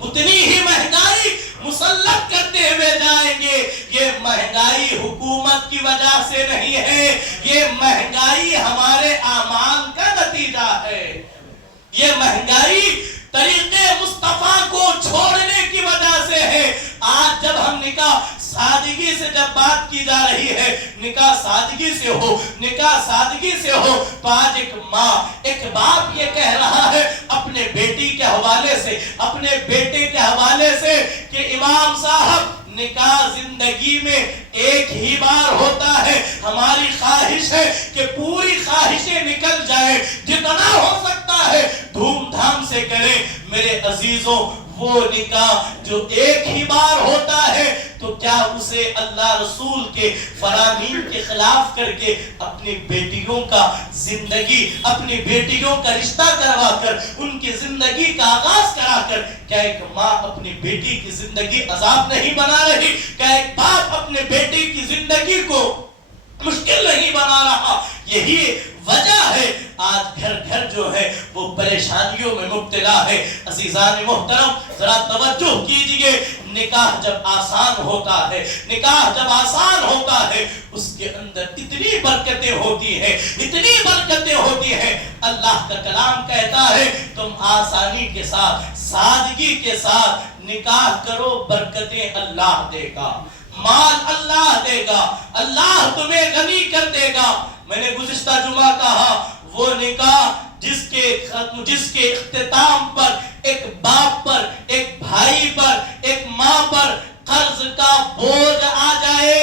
اتنی ہی مہنگائی مسلط کرتے ہوئے جائیں گے۔ یہ مہنگائی حکومت کی وجہ سے نہیں ہے، یہ مہنگائی ہمارے اعمال کا نتیجہ ہے، یہ مہنگائی طریقے مصطفیٰ کو چھوڑنے کی وجہ سے ہے۔ آج جب ہم نکاح سادگی سے جب بات کی جا رہی ہے، نکاح سادگی سے ہو، نکاح سادگی سے ہو، تو آج ایک ماں، ایک باپ یہ کہہ رہا ہے اپنے بیٹی کے حوالے سے، اپنے بیٹے کے حوالے سے کہ امام صاحب نکاح زندگی میں ایک ہی بار ہوتا ہے، ہماری خواہش ہے کہ پوری خواہشیں نکل جائیں، جتنا ہو سکتا ہے دھوم دھام سے کریں۔ میرے عزیزوں، وہ نکاح جو ایک ہی بار ہوتا ہے تو کیا اسے اللہ رسول کے فرامین کے خلاف کر کے اپنی بیٹیوں کا زندگی، اپنی بیٹیوں کا رشتہ کروا کر، ان کی زندگی کا آغاز کرا کر، کیا ایک ماں اپنی بیٹی کی زندگی عذاب نہیں بنا رہی؟ کیا ایک باپ اپنے بیٹی کی زندگی کو مشکل نہیں بنا رہا؟ یہی وجہ ہے آج گھر گھر جو ہے وہ پریشانیوں میں مبتلا ہے۔ عزیزان محترم ذرا توجہ کیجئے، نکاح جب آسان ہوتا ہے، نکاح جب آسان ہوتا ہے، اس کے اندر اتنی برکتیں ہوتی ہیں، اتنی برکتیں ہوتی ہیں۔ اللہ کا کلام کہتا ہے تم آسانی کے ساتھ، سادگی کے ساتھ نکاح کرو، برکتیں اللہ دے گا، مال اللہ دے گا، اللہ تمہیں غنی کر دے گا۔ میں نے گزشتہ جمعہ کہا وہ نکاح جس کے اختتام پر ایک باپ پر، ایک بھائی پر، ایک ماں پر قرض کا بوجھ آ جائے،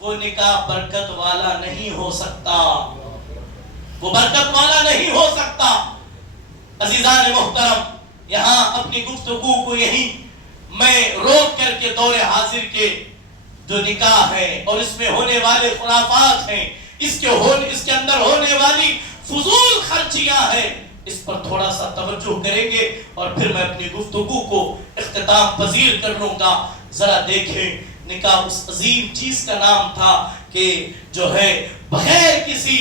وہ نکاح برکت والا نہیں ہو سکتا، وہ برکت والا نہیں ہو سکتا۔ عزیزان محترم، یہاں اپنی گفتگو کو یہیں میں روک کر کے دور حاضر کے جو نکاح ہے اور اس میں ہونے والے خرافات ہیں، اس کے اندر ہونے والی فضول خرچیاں ہیں، اس پر تھوڑا سا توجہ کریں گے اور پھر میں اپنی گفتگو کو اختتام پذیر کر لوں گا۔ ذرا دیکھیں، نکاح اس عظیم چیز کا نام تھا کہ جو ہے بغیر کسی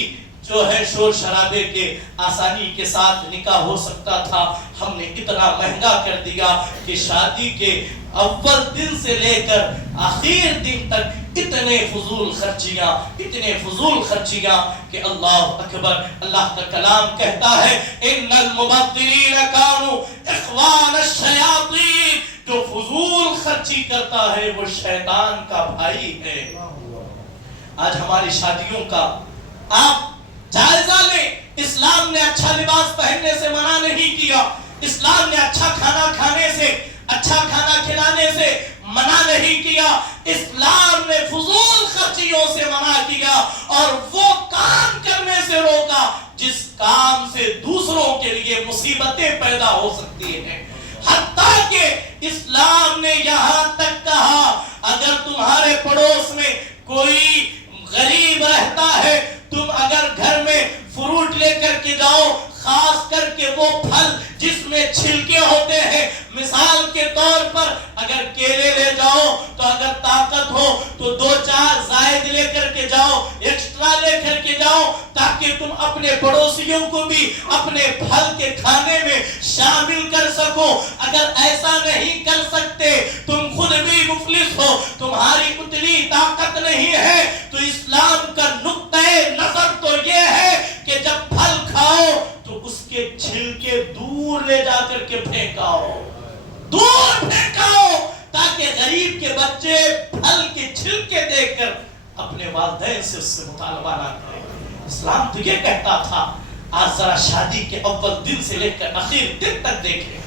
جو ہے شور شرابے کے آسانی کے ساتھ نکاح ہو سکتا تھا۔ ہم نے اتنا مہنگا کر دیا کہ شادی کے اول دن سے لے کر آخر دن تک اتنے فضول خرچیاں کہ اللہ اکبر۔ اللہ کا کلام کہتا ہے ان المبذرین کانوا اخوان الشیاطین، جو فضول خرچی کرتا ہے وہ شیطان کا بھائی ہے۔ آج ہماری شادیوں کا آپ جائزہ لیں، اسلام نے اچھا لباس پہننے سے منع نہیں کیا، اسلام نے اچھا کھانا کھانے سے، اچھا کھانا کھلانے سے منع نہیں کیا، اسلام نے فضول خرچیوں سے منع کیا اور وہ کام کرنے سے روکا جس کام سے دوسروں کے لیے مصیبتیں پیدا ہو سکتی ہیں۔ حتیٰ کہ اسلام نے یہاں تک کہا اگر تمہارے پڑوس میں کوئی غریب رہتا ہے، تم اگر گھر میں فروٹ لے کر کے جاؤ، خاص کر کے وہ پھل جس میں چھلکے ہوتے ہیں، مثال کے طور پر اگر کیلے لے جاؤ تو اگر طاقت ہو تو 2-4 زائد لے کر کے جاؤ، ایکسٹرا لے کر کے جاؤ، تاکہ تم اپنے پڑوسیوں کو بھی اپنے پھل کے کھانے میں شامل کر سکو۔ اگر ایسا نہیں کر سکتے، تم خود بھی مفلس ہو، تمہاری اتنی طاقت نہیں ہے، تو اسلام کا نقطۂ نظر تو یہ ہے کہ جب پھل کھاؤ تو اس کے چھلکے دور لے جا کر کے پھینکاؤ، دور پھینکاؤ، تاکہ غریب کے بچے پھل کے چھلکے دیکھ کر اپنے والدین سے اس سے مطالبہ نہ کریں۔ اسلام تو یہ کہتا تھا۔ آج ذرا شادی کے اول دن سے لے کر آخر دن تک دیکھیں،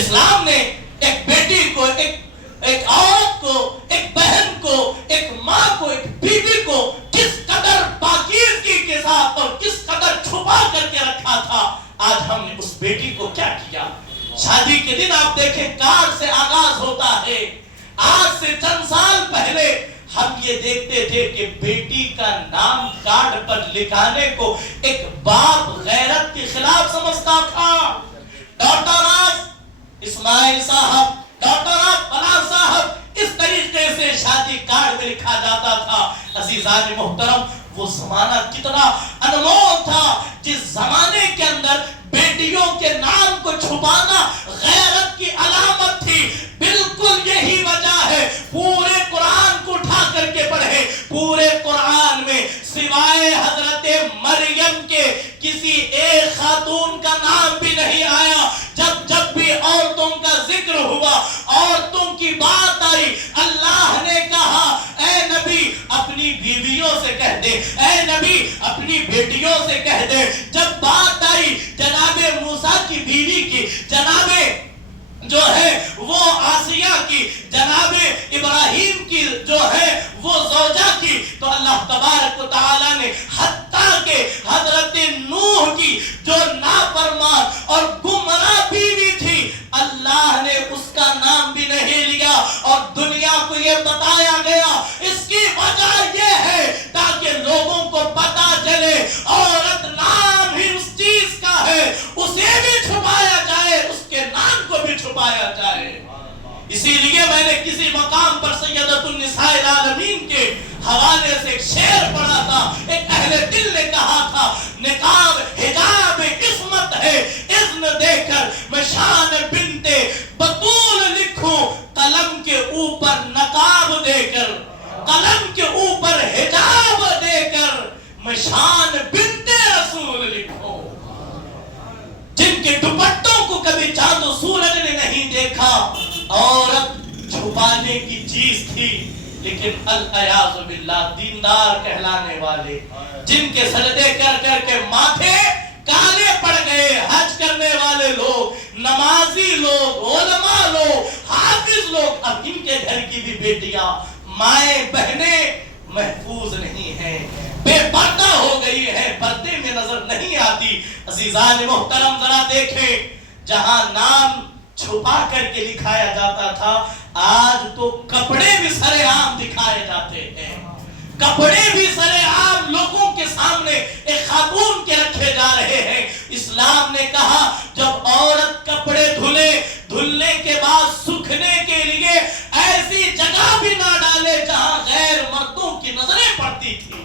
اسلام نے ایک بیٹی کو، ایک عورت کو، ایک بہن کو، ایک ماں کو، ایک بیوی کو کس قدر پاکیزگی کے ساتھ اور کس قدر چھپا کر کے رکھا تھا۔ آج ہم نے اس بیٹی کو کیا کیا؟ شادی کے دن آپ دیکھیں کارڈ سے آغاز ہوتا ہے۔ آج سے چند سال پہلے ہم یہ دیکھتے تھے کہ بیٹی کا نام کارڈ پر لکھانے کو ایک باپ غیرت کے خلاف سمجھتا تھا۔ ڈاکٹر آف اسماعیل صاحب، ڈاکٹر آف فلاں صاحب، اس طریقے سے شادی کارڈ میں لکھا جاتا تھا۔ عزیزان محترم، وہ زمانہ کتنا انمول تھا جس زمانے کے اندر بیٹیوں کے نام کو چھپانا غیرت کی علامت تھی۔ بالکل یہی وجہ ہے، پورے قرآن کو اٹھا کر کے پڑھے، پورے قرآن میں سوائے حضرت مریم کے کسی ایک خاتون کا نام بھی نہیں آیا۔ جب بھی عورتوں کا ذکر ہوا، عورتوں کی بات آئی، اللہ نے کہا اے نبی اپنی بیویوں سے کہہ دے، اے نبی اپنی بیٹیوں سے کہہ دے۔ جب بات آئی جناب موسیٰ کی بیوی کی، جناب جو ہے وہ آسیہ کی، جناب ابراہیم کی جو ہے وہ زوجہ کی، تو اللہ تبارک و تعالی نے حتیٰ کہ حضرت نوح کی جو نافرمان اور گمراہ بیوی تھی، اللہ نے اس کا نام بھی نہیں لیا اور دنیا کو یہ بتایا وجہ یہ ہے تاکہ لوگوں کو پتا چلے عورت نام ہی اس چیز کا ہے، اسے بھی چھپایا جائے، اس کے نام کو بھی چھپایا جائے۔ اسی لیے میں نے کسی مقام پر سیدۃ النساء العالمین کے حوالے سے ایک شعر پڑھا تھا، ایک اہل دل نے کہا تھا، نقاب حجاب عصمت ہے، اذن دے کر میں شان بنت بطول لکھوں، قلم کے اوپر نقاب دے کر، قلم کے اوپر حجاب دے کر میں شان بنت رسول لکھوں۔ جن کے دوپٹوں کو کبھی چاند و سورج نے نہیں دیکھا، عورت چھپانے کی چیز تھی، لیکن العیاذ باللہ دیندار کہلانے والے، جن کے سجدے کر کر کے ماتھے کالے پڑ گئے، حج کرنے والے لوگ، نمازی لوگ، علماء لوگ، حافظ لوگ، اب ان کے گھر کی بھی بیٹیاں، مائیں، بہنیں محفوظ نہیں ہیں، بے پردہ ہو گئی ہے، پردے میں نظر نہیں آتی۔ عزیزان محترم ذرا دیکھیں، جہاں نام چھپا کر کے لکھایا جاتا تھا، آج تو کپڑے بھی سرے عام دکھائے جاتے ہیں، کپڑے بھی سرے عام لوگوں کے سامنے ایک خاتون کے رکھے جا رہے ہیں۔ اسلام نے کہا جب عورت کپڑے دھلنے کے بعد سکھنے کے لیے ایسی جگہ بھی نہ ڈالے جہاں غیر مردوں کی نظریں پڑتی تھی۔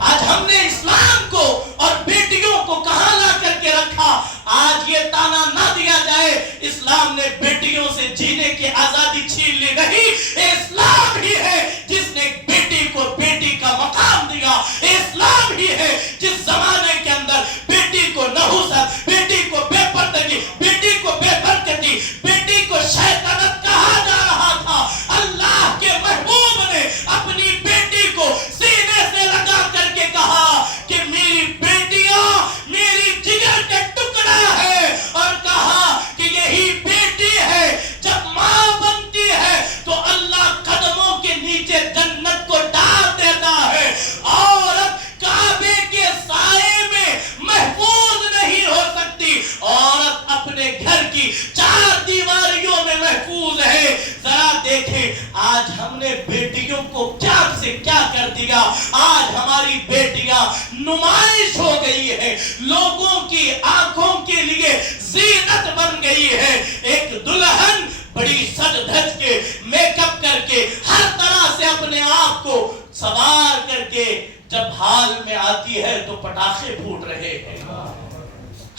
آج ہم نے اسلام کو اور بیٹیوں کو کہاں لا کر کے رکھا؟ آج یہ تانا نہ دیا جائے اسلام نے بیٹیوں سے جینے کی آزادی چھین لی، نہیں، اسلام ہی ہے جس نے بیٹی کو بیٹی کا مقام دیا، اسلام ہی ہے جس زمانے کے اندر بیٹی کو نحوست، بیٹی کو بے پردگی، بیٹی کو بے برکتی، بیٹی کو شیطنت کہا جا رہا تھا، اللہ کے محبوب نے اپنی بیٹی کو سینے سے لگا کر کے کہا کہ میری بیٹیاں میری جگر کے ٹکڑا ہے، اور کہا کہ یہی بیٹی ہے جب ماں بنتی ہے تو اللہ قدموں کے نیچے جنت کو ڈال دیتا ہے۔ عورت کعبے کے سائے میں محفوظ نہیں ہو سکتی، عورت اپنے گھر کی چار دیواریوں میں محفوظ ہے۔ ذرا دیکھیں آج ہم نے بیٹیوں کو کیا سے کیا کر دیا، آج ہماری بیٹیاں نمائش ہو گئی ہے، لوگوں کی آنکھوں کے لیے زینت بن گئی ہے۔ ایک دلہن بڑی سج دھج کے میک اپ کر کے ہر طرح سے اپنے آپ کو سوار کر کے جب ہال میں آتی ہے تو پٹاخے پھوٹ رہے ہیں،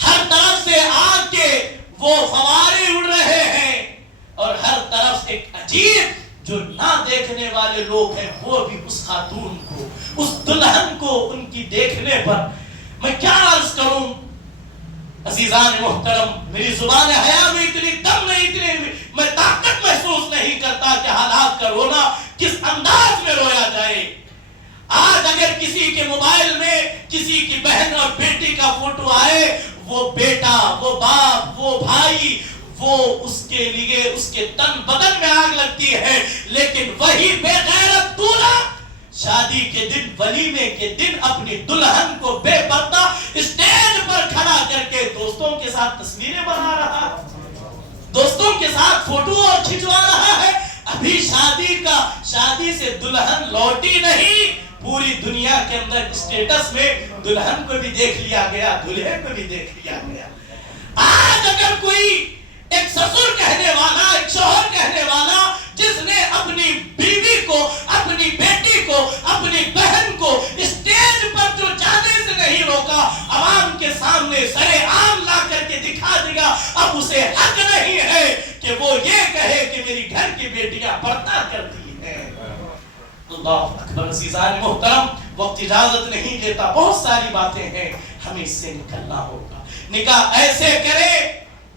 ہر طرف سے آگ کے وہ فوارے اڑ رہے ہیں، اور ہر طرف سے ایک عجیب جو نہ دیکھنے والے لوگ ہیں وہ بھی اس خاتون کو، اس دلہن کو ان کی دیکھنے پر میں کیا عرض کروں۔ عزیزان محترم، میری زبان حیا میں اتنی دم نہیں، اتنی میں طاقت محسوس نہیں کرتا کہ حالات کا رونا کس انداز میں رویا جائے۔ آج اگر کسی کے موبائل میں کسی کی بہن اور بیٹی کا فوٹو آئے، وہ بیٹا، وہ باپ، وہ بھائی، وہ اس کے لیے اس کے تن بدن میں آگ لگتی ہے، لیکن وہی بے غیرت دولہا شادی کے دن، ولیمے کے دن اپنی دلہن کو بے پردہ اسٹیج پر کھڑا کر کے دوستوں کے ساتھ تصویریں بنا رہا، دوستوں کے ساتھ فوٹو اور کھنچوا رہا ہے۔ ابھی شادی سے دلہن لوٹی نہیں، پوری دنیا کے اندر اسٹیٹس میں دلہن کو بھی دیکھ لیا گیا، دلہے کو بھی دیکھ لیا گیا۔ آج اگر کوئی ایک سسر کہنے والا، ایک شوہر کہنے والا جس نے اپنی بیوی کو، اپنی بیٹی کو، اپنی بہن کو اسٹیج پر جو جانے سے نہیں روکا، عوام کے سامنے سرے عام لا کر کے دکھا دیا، اب اسے حق نہیں ہے کہ وہ یہ کہے کہ میری گھر کی بیٹیاں پردہ کرتی ہیں۔ اللہ اکبر۔ عزیزان محترم، وقت اجازت نہیں دیتا، بہت ساری باتیں ہیں، ہمیں اس سے نکلنا ہوگا۔ نکاح ایسے کرے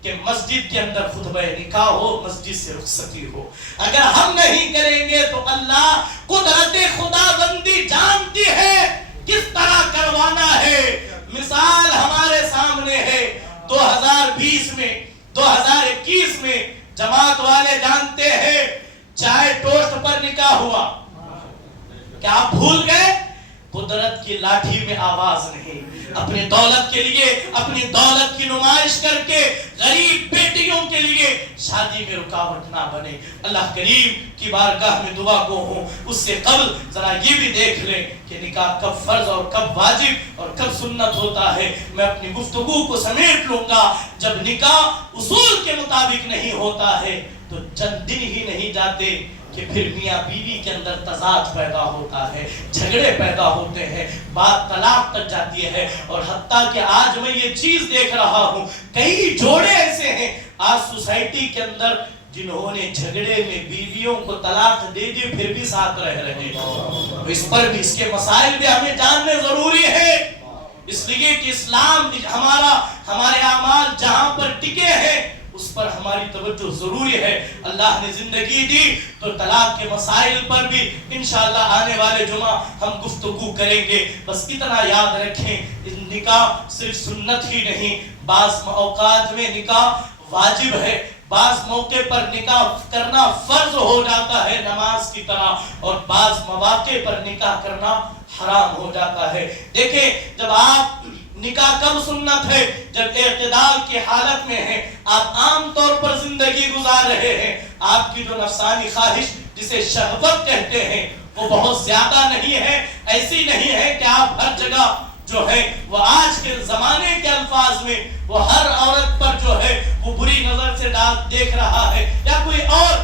کہ مسجد کے اندر خطبہ نکاح ہو، مسجد سے رخصتی ہو۔ اگر ہم نہیں کریں گے تو اللہ قدرت خدا بندی جانتی ہے کس طرح کروانا ہے۔ مثال ہمارے سامنے ہے، 2020 میں 2021 میں جماعت والے جانتے ہیں چائے ٹوسٹ پر نکاح ہوا، کیا آپ بھول گئے؟ قدرت کی لاٹھی میں آواز نہیں، اپنی دولت کے لیے اپنی دولت کی نمائش کر کے غریب بیٹیوں کے لیے شادی میں رکاوٹ نہ بنے۔ اللہ کریم کی بارگاہ میں دعا گو ہوں، اس سے قبل ذرا یہ بھی دیکھ لیں کہ نکاح کب فرض اور کب واجب اور کب سنت ہوتا ہے۔ میں اپنی گفتگو کو سمیٹ لوں گا، جب نکاح اصول کے مطابق نہیں ہوتا ہے تو چند دن ہی نہیں جاتے کہ پھر میاں بیوی کے اندر تضاد پیدا ہوتا ہے، جھگڑے پیدا ہوتے ہیں، بات طلاق تک جاتی ہے۔ اور حتیٰ کہ آج میں یہ چیز دیکھ رہا ہوں، کئی جوڑے ایسے ہیں آج سوسائٹی کے اندر جنہوں نے جھگڑے میں بیویوں کو طلاق دے دی پھر بھی ساتھ رہ رہے ہیں۔ اس پر بھی اس کے مسائل بھی ہمیں جاننے ضروری ہے، اس لیے کہ اسلام ہمارے اعمال جہاں پر ٹکے ہیں اس پر ہماری توجہ ضروری ہے۔ اللہ نے زندگی دی تو طلاق کے مسائل پر بھی انشاءاللہ آنے والے جمعہ ہم گفتگو کریں گے۔ بس اتنا یاد رکھیں، نکاح صرف سنت ہی نہیں، بعض اوقات میں نکاح واجب ہے، بعض موقع پر نکاح کرنا فرض ہو جاتا ہے نماز کی طرح، اور بعض مواقع پر نکاح کرنا حرام ہو جاتا ہے۔ دیکھیں، جب آپ نکاح کب سنت ہے؟ جب اعتدال کی حالت میں ہیں، آپ عام طور پر زندگی گزار رہے ہیں، آپ کی جو نفسانی خواہش جسے شہوت کہتے ہیں وہ بہت زیادہ نہیں ہے، ایسی نہیں ہے کہ آپ ہر جگہ جو ہے وہ آج کے زمانے کے الفاظ میں وہ ہر عورت پر جو ہے وہ بری نظر سے دیکھ رہا ہے، یا کوئی اور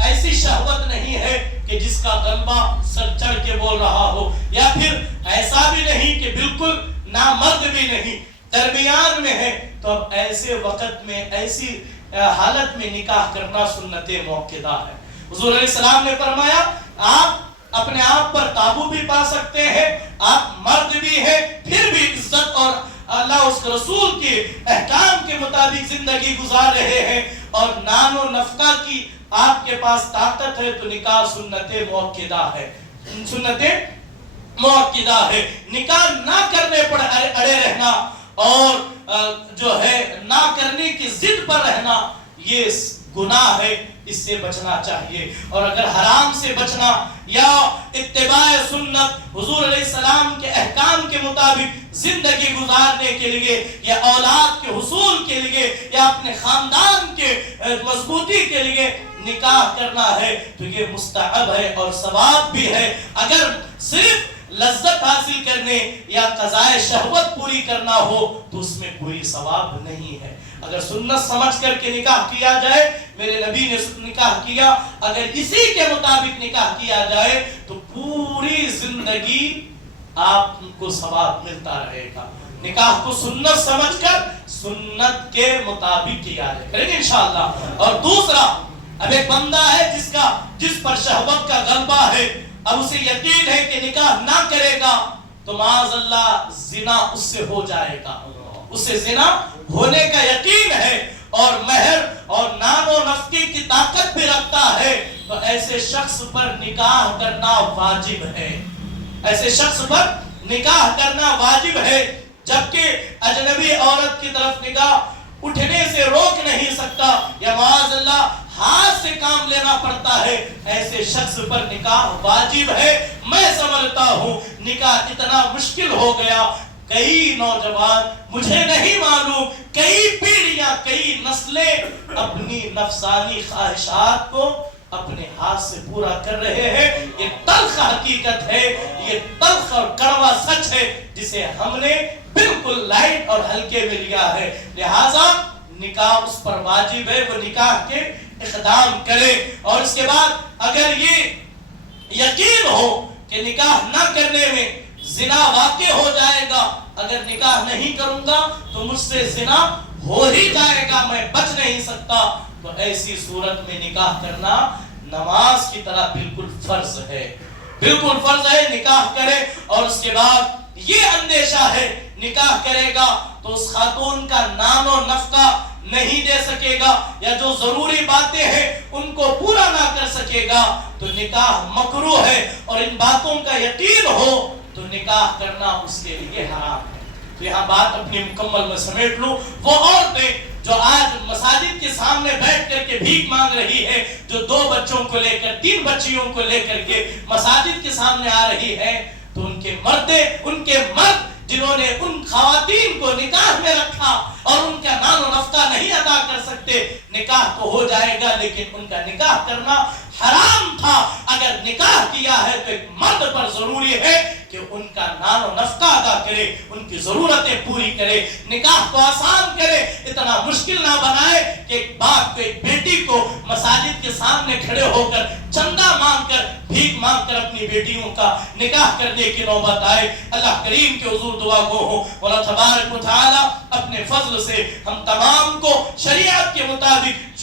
ایسی شہوت نہیں ہے کہ جس کا غلبہ سر چڑھ کے بول رہا ہو، یا پھر ایسا بھی نہیں کہ بالکل نامرد بھی نہیں، درمیان میں ہے۔ تو اب ایسے وقت میں ایسی حالت میں نکاح کرنا سنت موقدہ ہے۔ حضور علیہ السلام نے فرمایا آپ اپنے آپ پر قابو بھی پا سکتے ہیں، آپ مرد بھی ہیں، پھر بھی عزت اور اللہ اس کے رسول کے احکام کے مطابق زندگی گزار رہے ہیں، اور نان و نفقہ کی آپ کے پاس طاقت ہے، تو نکاح سنت موقدہ ہے، سنت موقدہ ہے۔ نکاح نہ کرنے پر اڑے رہنا اور جو ہے نہ کرنے کی ضد پر رہنا یہ گناہ ہے، اس سے بچنا چاہیے۔ اور اگر حرام سے بچنا یا اتباع سنت حضور علیہ السلام کے احکام کے مطابق زندگی گزارنے کے لیے یا اولاد کے حصول کے لیے یا اپنے خاندان کے مضبوطی کے لیے نکاح کرنا ہے تو یہ مستحب ہے اور ثواب بھی ہے۔ اگر صرف لذت حاصل کرنے یا قضائے شہوت پوری کرنا ہو تو اس میں کوئی ثواب نہیں ہے۔ اگر سنت سمجھ کر کے نکاح کیا جائے، میرے نبی نے نکاح کیا، اگر اسی کے مطابق نکاح کیا جائے تو پوری زندگی آپ کو ثواب ملتا رہے گا۔ نکاح کو سنت سمجھ کر سنت کے مطابق کیا جائے، کریں گے انشاءاللہ۔ اور دوسرا، اب ایک بندہ ہے جس پر شہوت کا غلبہ ہے، اب اسے یقین ہے کہ نکاح نہ کرے گا تو معاذ اللہ زنا اس سے ہو جائے گا، اس سے زنا ہونے کا یقین ہے، اور مہر اور نان و نفقے کی طاقت بھی رکھتا ہے، تو ایسے شخص پر نکاح کرنا واجب ہے، ایسے شخص پر نکاح کرنا واجب ہے۔ جبکہ اجنبی عورت کی طرف نگاہ اٹھنے سے روک نہیں سکتا، یا معاذ اللہ ہاتھ سے کام لینا پڑتا ہے، ایسے شخص پر نکاح واجب ہے۔ میں سمجھتا ہوں نکاح اتنا مشکل ہو گیا، کئی نوجوان، مجھے نہیں معلوم، کئی پیڑھیاں، کئی نسلیں اپنی نفسانی خواہشات کو اپنے ہاتھ سے پورا کر رہے ہیں۔ یہ تلخ حقیقت ہے، یہ تلخ اور کڑوا سچ ہے جسے ہم نے بالکل لائٹ اور ہلکے میں لیا ہے۔ لہٰذا نکاح اس پر واجب ہے، وہ نکاح کے اقدام کرے، اور اس کے بعد اگر یہ یقین ہو کہ نکاح نہ کرنے میں زنا واقع ہو جائے گا، اگر نکاح نہیں کروں گا تو مجھ سے زنا ہو ہی جائے گا، میں بچ نہیں سکتا، تو ایسی صورت میں نکاح کرنا نماز کی طرح بالکل فرض ہے، بالکل فرض ہے، نکاح کرے۔ اور اس کے بعد یہ اندیشہ ہے نکاح کرے گا تو اس خاتون کا نان و نفقہ نہیں دے سکے گا، یا جو ضروری باتیں ہیں ان کو پورا نہ کر سکے گا، تو نکاح مکروہ ہے، اور ان باتوں کا یقین ہو تو نکاح کرنا اس کے لیے حرام ہے۔ تو یہاں بات اپنی مکمل میں سمیٹ لوں، وہ عورتیں جو آج مساجد کے سامنے بیٹھ کر کے بھیک مانگ رہی ہے، جو 2 بچوں کو لے کر 3 بچیوں کو لے کر کے مساجد کے سامنے آ رہی ہے، تو ان کے کے مرد جنہوں نے ان خواتین کو نکاح میں رکھا اور ان کا نان و نفقہ نہیں ادا کر سکتے، نکاح تو ہو جائے گا لیکن ان کا نکاح کرنا حرام تھا۔ اگر نکاح کیا ہے تو ایک مرد پر ضروری ہے کہ ان کا نان و نفقہ ادا کرے، ان کی ضرورتیں پوری کرے، نکاح کو آسان کرے، اتنا مشکل نہ بنائے کہ ایک باپ کو ایک بیٹی کو مساجد کے سامنے کھڑے ہو کر چندہ مانگ کر بھیک مانگ کر اپنی بیٹیوں کا نکاح کرنے کی نوبت آئے۔ اللہ کریم کے حضور دعا گو ہو، اللہ تبارک و تعالی اپنے فضل سے ہم تمام کو شریعت کے مطابق